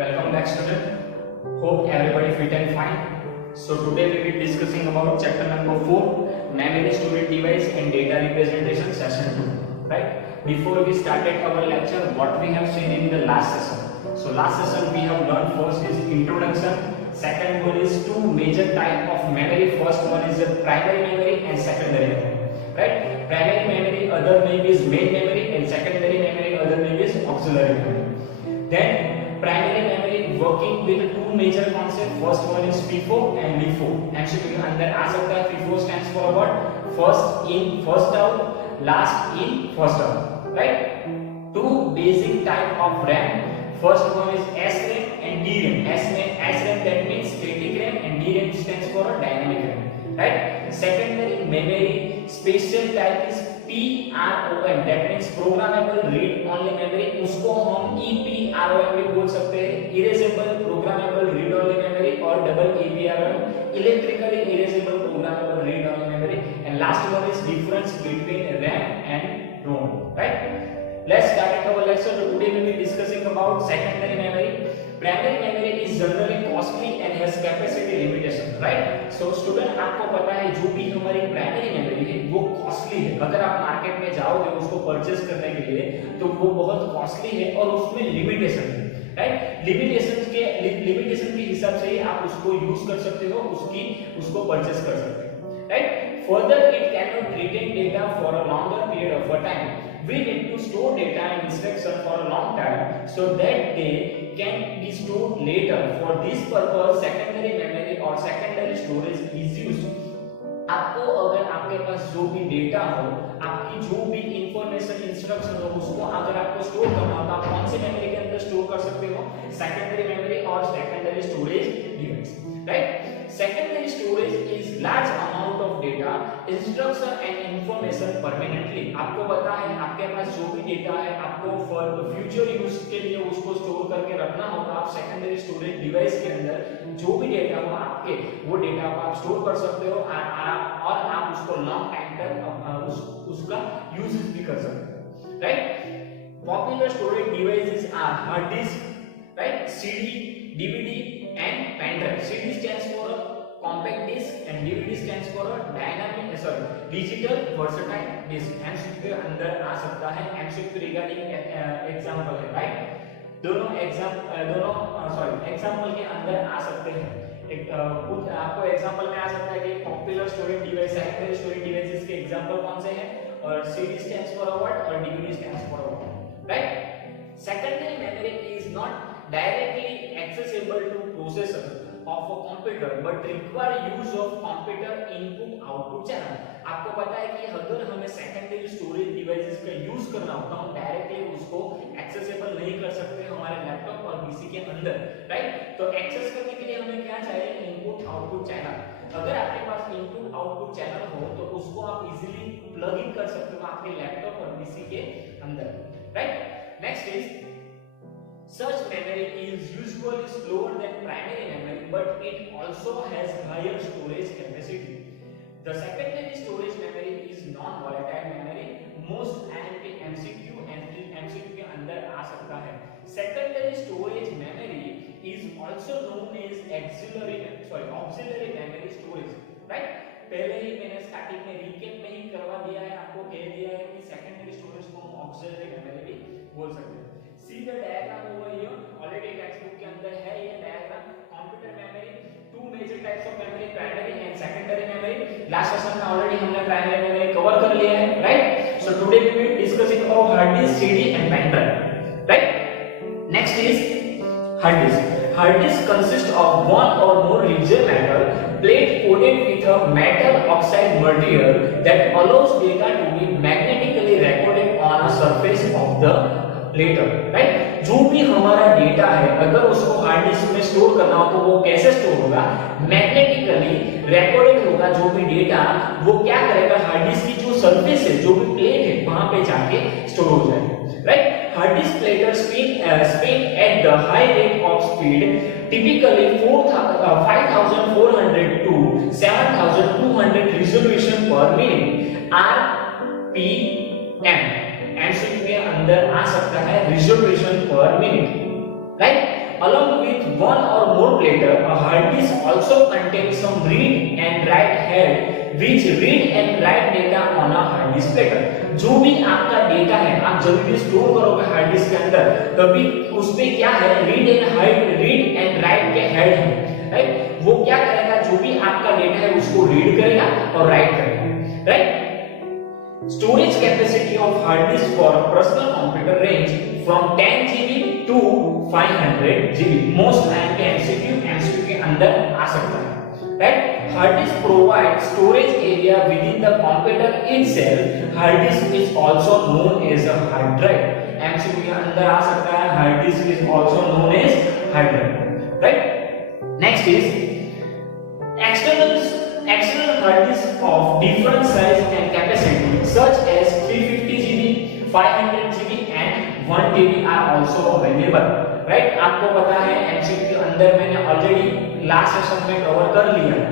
Welcome back student. Hope everybody fit and fine. So today we will be discussing about chapter number 4, memory storage device and data representation, session 2. Right? Before we started our lecture, what we have seen in the last session. So last session we have learned first is introduction. Second one is two major type of memory. First one is the primary memory and secondary memory. Right? Primary memory, other name is main memory, and secondary memory, other name is auxiliary memory. Then primary memory working with two major concepts. First one is FIFO and LIFO. MCQ के अंदर आ सकता है. FIFO stands for what? First in, first out, last in, first out. Right? Two basic type of RAM. First one is SRAM and DRAM. SRAM that means static RAM, and DRAM stands for dynamic RAM. Right? Secondary memory special type is PROM, that means programmable read only memory. उसको हम EPROM भी बोल सकते हैं, erasable programmable read only memory, और double EPROM, electrically erasable programmable read only memory. And last one is difference between RAM and ROM. Right? Let's start our lecture. So today we will be discussing about secondary memory. Primary memory is generally costly and has capacity limitation. Right? So student, आपको पता है जो भी हमारी primary memory है वो costly है. अगर आप मार्केट में जाओगे उसको परचेज करने के लिए तो वो बहुत कॉस्टली है और उसमें लिमिटेशन है. राइट? लिमिटेशन के हिसाब से ही आप उसको यूज कर सकते हो, उसको परचेज कर सकते हो. Right? Further, it cannot retain data for a longer period of a time. We need to store data and instruction for a long time so that they can be stored later. For this purpose, secondary memory or secondary storage is used. आपको अगर आपके पास जो भी data हो, आपकी जो भी information instruction हो, उसको अगर आपको स्टोर करना हो तो आप कौन सी मेमोरी के अंदर स्टोर कर सकते हो? सेकेंडरी मेमोरी और secondary storage device. Right? Secondary storage is large amount of data, instruction and information permanently. आपको पता है आपके पास जो भी डेटा है आपको फॉर फ्यूचर यूज के लिए उसको स्टोर करके रखना होगा. आप सेकेंडरी स्टोरेज डिवाइस के अंदर जो भी डेटा हो आपके, वो डेटा को आप स्टोर कर सकते हो और आप उसको लॉन्ग टाइम तक उसका यूज भी कर सकते हो. Right? Popular storage devices are hard disk, right, CD, DVD and pen drive. CD stands for a compact disk and DVD stands for a digital versatile disk. MCQ के अंदर आ सकता है. MCQ रिगार्डिंग एग्जांपल है. Right? दोनों example के अंदर आ सकते हैं. कुछ आपको एग्जांपल में आ सकता है कि popular storage device, secondary storage devices के एग्जांपल कौन से हैं, और CD stands for what और DVD stands for what. Right? Secondary memory is not directly accessible to processor of a computer but require use of computer input output channel. आपको पता है कि अगर हमें सेकेंडरी स्टोरेज डिवाइसेस का use करना होता है, हम डायरेक्टली उसको एक्सेसिबल नहीं कर सकते हमारे लैपटॉप और पीसी के अंदर. राइट? तो एक्सेस करने के लिए हमें क्या चाहिए? Input output channel. अगर आपके पास इनपुट आउटपुट चैनल हो तो उसको आप इजीली प्लग इन कर सकते हो आपके लैपटॉप और पीसी के अंदर. Right? Next is such memory is usually slower than primary memory but it also has higher storage capacity. The secondary storage memory is non volatile memory. Most MCQ के अंदर आ सकता है. Secondary storage memory is also known as auxiliary memory storage. right? पहले ही मैंने starting में recap में ही करवा दिया है, आपको कह दिया है कि सेकेंडरी स्टोरेज को हम ऑक्सिलरी मेमोरी भी बोल सकते हैं. See the diagram over here. Already textbook के अंदर है ये diagram. Computer memory, two major types of memory, primary and secondary memory. Last session में ऑलरेडी हमने प्राइमरी मेमोरी कवर कर लिया है. Right? So today we will discussing about hard disk, CD and pen drive. Right? Next is hard disk. Hard disk consists of one or more rigid metal plate coated with a metal oxide material that allows data to be magnetically recorded on a surface of the plate. Right? जो भी हमारा data है अगर उसको hard disk में store करना हो तो वो कैसे स्टोर होगा? मैग्नेटिकली रिकॉर्डेड होगा. जो भी डेटा वो क्या करेगा? हार्ड डिस्क की जो सरफेस है, जो भी प्लेट है, वहां पे जाके स्टोर हो जाएगा. Right? Hard disk plates spin at the high rate of speed, typically 5400 to 7200 revolution per minute RPM. MCQ के अंदर आ सकता है revolution per minute. Right? along with one or more platter, a hard disk also contains some read and write head which read and write data on a hard disk platter. जो भी आपका data है, आप जब भी store करोगे hard disk के अंदर, तभी उस पे क्या है, रीड एंड राइट के हेड है, राइट? वो क्या करेगा, जो भी आपका डेटा है उसको रीड करेगा और राइट करेगा, right? Storage capacity of hard disk for a personal computer range from 10 GB to 500 GB. Most time के MCQ के अंदर आ सकता है, right? Hard disk provides storage area within the computer itself. Hard disk is also known as a hard drive. MCQ के अंदर आ सकता है, hard disk is also known as hard drive, right? Next is external hard disk of different size and capacity such as 350 GB, 500 GB and 1 TB are also available, right? आपको पता है MCQ के अंदर मैंने ऑलरेडी लास्ट सेशन में cover कर लिया है,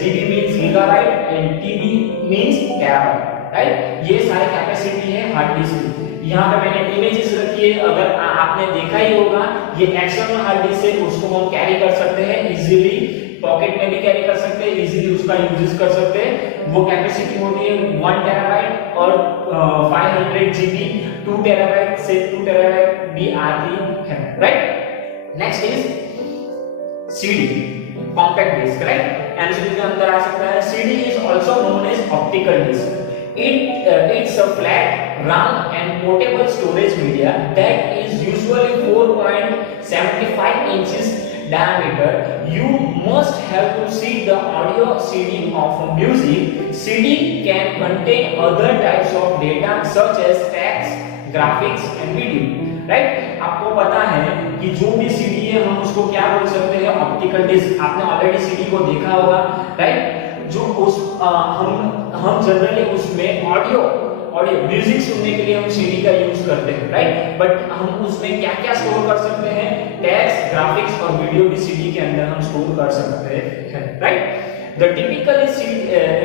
GB means gigabyte and TB means terabyte, right? ये सारे कैपेसिटी है हार्ड डिस्क की। यहाँ पे मैंने इमेजेस रखी है, अगर आपने देखा ही होगा, ये एक्सटर्नल हार्ड डिस्क है, उसको हम कैरी कर सकते हैं इजीली, पॉकेट में भी कैरी कर सकते हैं, इजीली उसका यूज कर सकते हैं। वो कैपेसिटी होती है 1 टेराबाइट और 500 जीबी, 2 टेराबाइट से 2 टेराबाइट भी आती है, right? Next is CD, compact disk, right? MCQ के अंदर आ सकता है। CD is also known as optical disk. It's a flat, round and portable storage media that is usually 4.75 inches diameter. You must have to see the audio CD of music. CD can contain other types of data such as text, graphics and video. Right? आपको पता है कि जो भी CD है हम उसको क्या बोल सकते हैं, ऑप्टिकल डिस्क। आपने ऑलरेडी CD को देखा होगा, राइट? जो उस हम जनरली उसमें ऑडियो म्यूजिक सुनने के लिए हम सीडी का यूज करते हैं, राइट? बट हम उसमें क्या क्या स्टोर कर सकते हैं, टेक्स्ट, ग्राफिक्स और वीडियो भी सीडी के अंदर हम स्टोर कर सकते हैं, right? The typical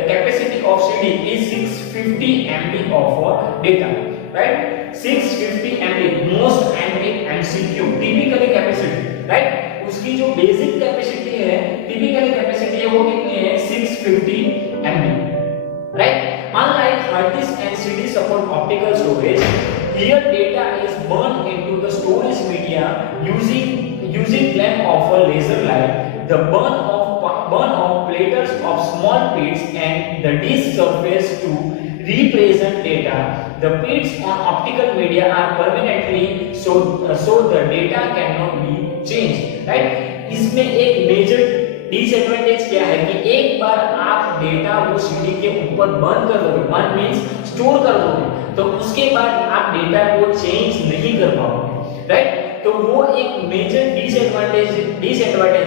capacity of CD is 650 MB of data, right? 650 MB most MCQ typically capacity, right? उसकी जो बेसिक कैपेसिटी है, टिपिकली कैपेसिटी है, वो कितनी है, 650 MB, right? Unlike hard disk and CD support optical storage, here data is burned into the storage media using flame of a laser light. The burn of platters of small pits and the disk surface to represent data. The pits on optical media are permanently so the data cannot be changed, right? इसमें एक major disadvantage क्या है कि एक बार आप data वो CD के ऊपर बर्न कर दोगे, बर्न मींस स्टोर कर दोगे, तो उसके बाद आप डेटा को चेंज नहीं कर पाओगे, राइट? तो वो एक मेजर डिसएडवांटेज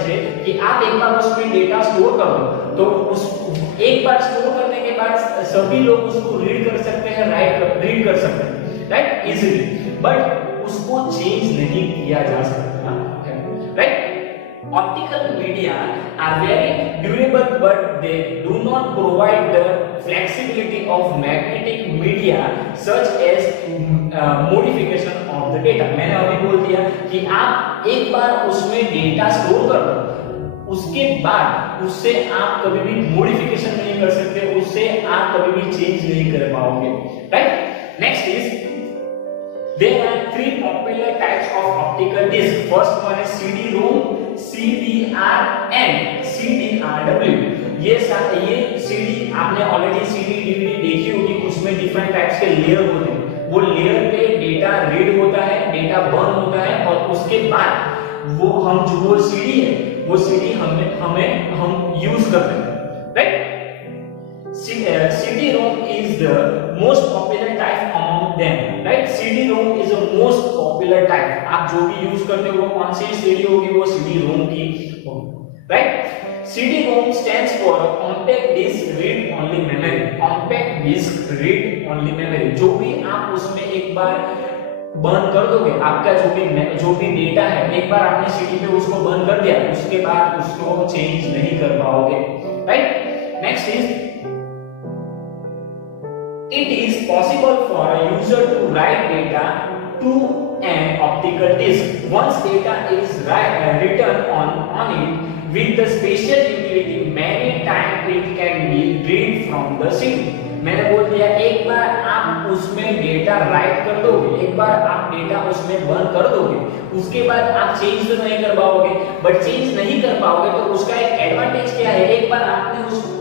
है कि आप एक बार उसमें डेटा स्टोर कर दो, तो उस एक बार स्टोर करने के बाद सभी लोग उसको रीड कर सकते हैं, रीड कर सकते हैं, राइट? इजीली, बट उसको चेंज नहीं किया जा सकता है, right? Optical media are very durable, but they do not provide the flexibility of magnetic media, such as modification of the data. मैंने अभी बोल दिया कि आप एक बार उसमें डेटा स्टोर कर दो, उसके बाद उससे आप कभी भी मॉडिफिकेशन नहीं कर सकते, उससे आप कभी भी चेंज नहीं कर पाओगे, right? Next is there are 3 popular types of optical disc. First one is CD-ROM, CDR and CDRW. ये CD आपने ऑलरेडी CD DVD देखी होगी, उसमें डिफरेंट टाइप्स के लेयर होते हैं, वो लेयर पे डेटा रीड होता है, डेटा बर्न होता है और उसके बाद वो हम जो वो CD है, वो CD हम यूज करते हैं, right? CD-ROM is the most popular type among them, right? CD-ROM is the most popular type. आप जो भी यूज करते हो वो कौन सी CD होगी, वो CD-ROM की होगी, right? CD-ROM stands for compact disk read only memory. Compact disk read only memory. जो भी आप उसमें एक बार बर्न कर दोगे, आपका जो भी डेटा है, एक बार आपने CD पे उसको बर्न कर दिया, उसके बाद उसको चेंज नहीं कर पाओगे, right? Next is it is possible for a user to write data to an optical disc. Once data is written on it with the special utility, many times it can be read from the CD. मैंने बोल दिया एक बार आप उसमें data right कर दोगे, एक बार आप डेटा उसमें बर्न कर दोगे, उसके बाद आप चेंज तो नहीं कर पाओगे, बट चेंज नहीं कर पाओगे तो उसका एक एडवांटेज क्या है, एक बार आपने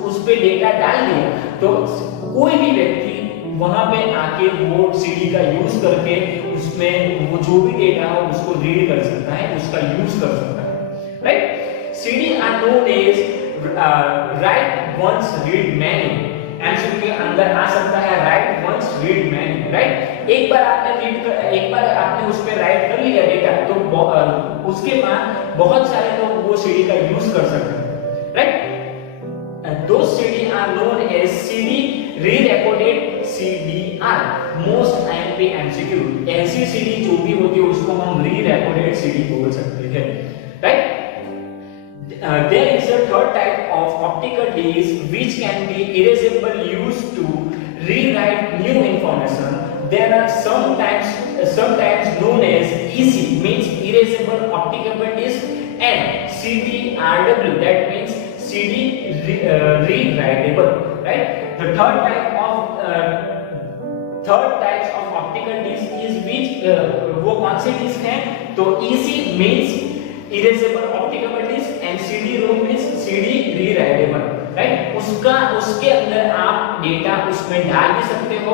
उस पे डेटा डाल दिया तो कोई भी व्यक्ति वहां पे आके वो सीडी का यूज करके उसमें वो जो भी डेटा हो उसको रीड कर सकता है, उसका यूज कर सकता है, right. CD are known as write once read many. MCQ के अंदर आ सकता है write once read many, right. एक बार आपने उस पे राइट कर लिया डेटा तो उसके बाद बहुत सारे लोग वो सीडी का यूज कर सकते हैं, right. Those CD are known as CD re-recorded CDR, most IMP MCQ। ऐसी CD जो भी होती है उसको हम re-recorded CD बोल सकते हैं, right? There is a third type of optical disc which can be erasable, used to rewrite new information. There are sometimes known as EC, means erasable optical disc, and CDRW, that means CD rewritable, right? The third types of optical disc is which वो कौन से disc हैं? तो EC means erasable optical disc and CD-ROM means CD rewritable, right? उसके अंदर आप data उसमें डाल भी सकते हो,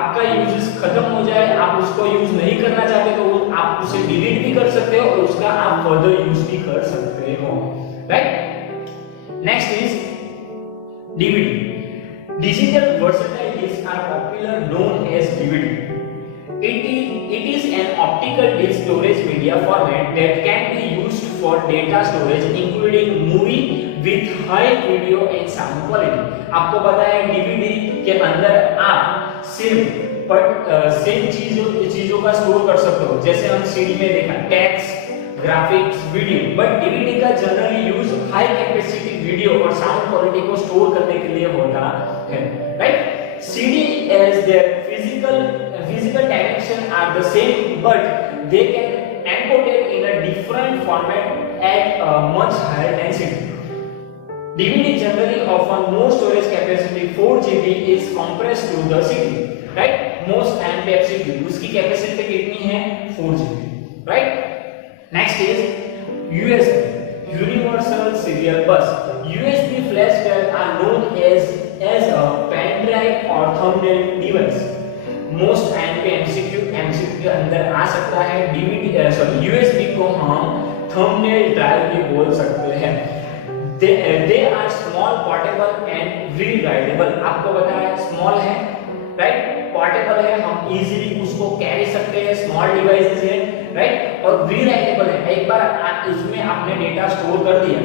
आपका यूजेस खत्म हो जाए, आप उसको यूज नहीं करना चाहते तो आप उसे डिलीट भी कर सकते हो और उसका आप फर्दर यूज भी कर सकते हो, right? Next is DVD. Digital versatile discs are popular, known as DVD. It is an optical disc storage media format that can be used for data storage, including movie with high video and sound quality. आपको पता है DVD के अंदर आप सिर्फ same चीजों का store कर सकते हो, जैसे हम CD में देखा text, graphics, video, but DVD का generally use high capacity video और साउंड क्वालिटी को स्टोर करने के लिए होता है, right? CD as their physical dimension are the same but they can encoded in a different format at a much higher density. DVD generally offer more storage capacity. 4 GB is compressed to the CD, right? Most MPFC उसकी capacity कितनी है? 4 GB, right? Next is USB, Universal Serial Bus. USB flash drive are known as a pen drive or thumbnail device. Most MCQ के अंदर आ सकता है USB को हम thumbnail drive भी बोल सकते हैं. They are small, portable and rewritable. आपको पता है small है, right? पोर्टेबल है, हम इजीली उसको कैरी सकते हैं, स्मॉल डिवाइसेस है, राइट? और रीराइटेबल है, एक बार आप इसमें आपने डेटा स्टोर कर दिया,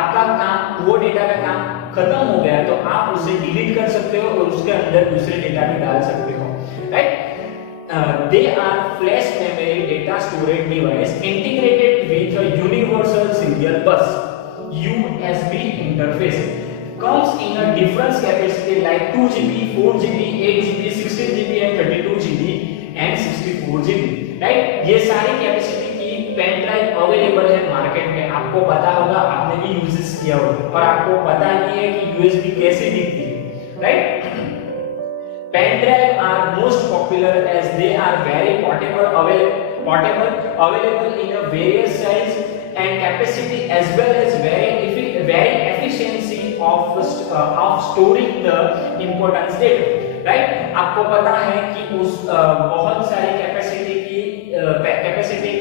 आपका काम, वो डेटा का काम खत्म हो गया तो आप उसे डिलीट कर सकते हो और उसके अंदर दूसरे डेटा भी डाल सकते हो, right? They are flash memory data storage device integrated with a universal serial bus USB interface. Comes in a different capacity like 2 GB, 4 GB, 8 GB, 16 GB and 32 GB and 64 GB, right? ये सारी capacity की pen drive available है market में, आपको पता होगा, आपने भी यूजेस किया होगा और आपको पता ही है कि USB कैसे दिखती है, right? Pen drive are most popular as they are very portable, available in a various size and capacity as well as very efficiency of storing the important data, right? आपको पता है कि उस बहुत सारी कैपेसिटी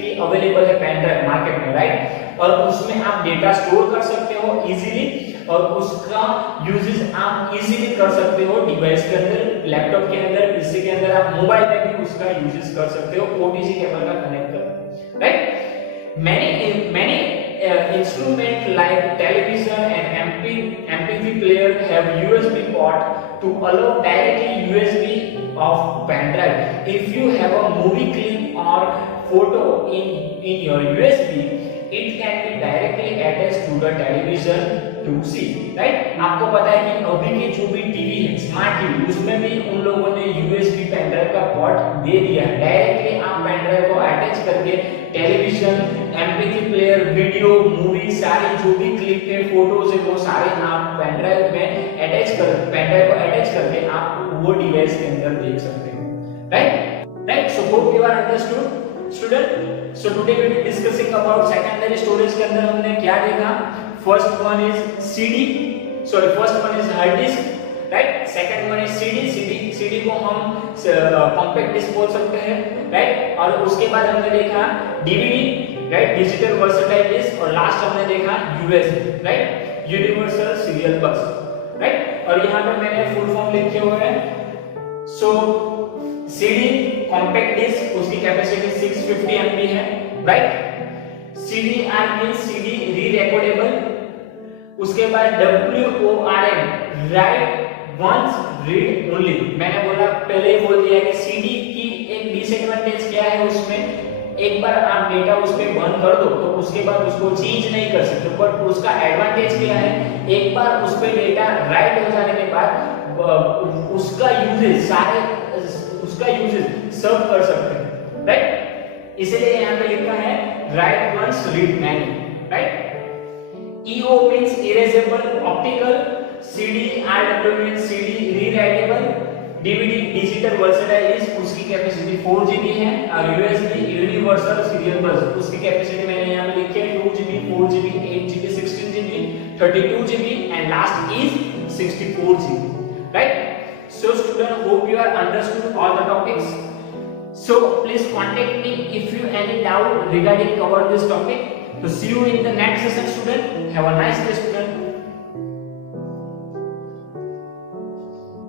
की अवेलेबल है pen drive market में, राइट? और उसमें आप डेटा स्टोर कर सकते हो इजीली और उसका यूजेस आप इजीली कर सकते हो डिवाइस के अंदर, लैपटॉप के अंदर, पीसी के अंदर, आप मोबाइल में भी उसका यूजेस कर सकते हो OTG केबल का कनेक्ट कर, right? Many instruments like television and MPV player have USB port to allow directly USB of pen drive. If you have a movie clip or photo in your USB, it can be directly attached to the television to see, right. आपको पता है कि अभी के जो भी TV है, smart TV, उसमें भी उन लोगों ने यूएसबी पेन ड्राइव का पोर्ट दे दिया है। डायरेक्टली आप पेन ड्राइव को अटैच करके television, MP3 player, video, movie, सारी जो भी क्लिप है, फोटोज है, वो सारे आप पेन ड्राइव में अटैच कर, पेन ड्राइव को अटैच करके आप वो डिवाइस के अंदर देख सकते हो, right. So hope you are understood student. So today we will be discussing about secondary storage के अंदर हमने क्या देखा। First one is CD, sorry first one is hard disk, right. Second one is CD, CD को हम compact disc बोल सकते हैं, राइट। और उसके बाद हमने देखा DVD, right, digital versatile disk, और लास्ट हमने देखा USB, right, universal serial bus, right. और यहाँ पर मैंने फुल फॉर्म लिखे हुए हैं। सो सीडी कॉम्पैक्ट डिस्क, उसकी कैपेसिटी 650 MB है, right. CDR means CD re recordable. उसके बाद WORM, write once read only. मैंने बोला पहले ही बोल दिया कि सीडी की एक डिसएडवांटेज क्या है, उसमें एक बार आप डेटा उस पे बंद कर दो तो उसके बाद उसको चेंज नहीं कर सकते, बट उसका एडवांटेज क्या है, एक बार उस पे डेटा राइट हो जाने के बाद उसका यूजेज सब कर सकते हैं, राइट। इसलिए यहाँ पे लिखा है write once read many, right. EO means erasable optical, CDRW means CD rewritable, DVD digital versatile is उसकी कैपेसिटी 4GB है, और USB यूनिवर्सल सीरियल बस उसकी कैपेसिटी मैंने यहाँ पे लिखी है 2GB, 4GB, 8GB, 16GB, 32GB and last is 64GB, right? So student, hope you are understood all the topics. So please contact me if you any doubt regarding cover this topic. So see you in the next session student. Have a nice day.